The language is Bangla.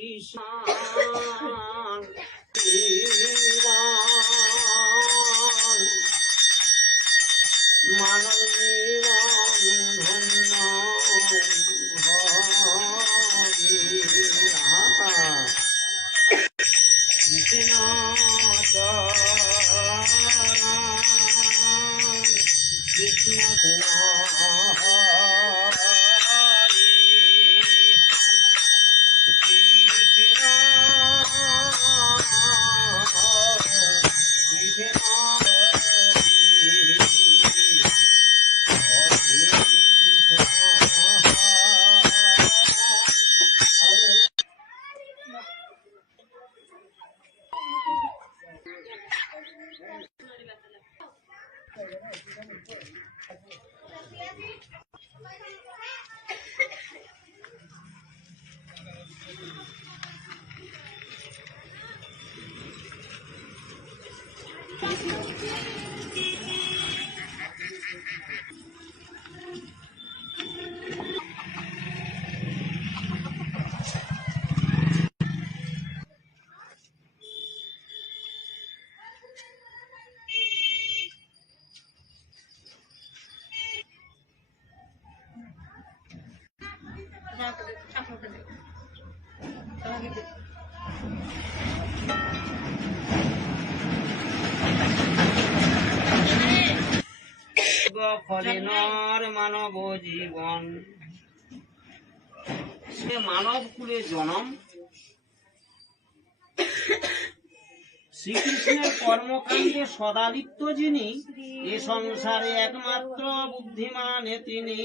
কৃষ্ণ মানব জীবন ধন্য কৃষ্ণ কৃষ্ণ ফলেনর মানব জীবন সে মানব কুলে জনম শ্রীকৃষ্ণের কর্মকাণ্ডে সদালিপ্ত যিনি এ সংসারে একমাত্র বুদ্ধিমান তিনি।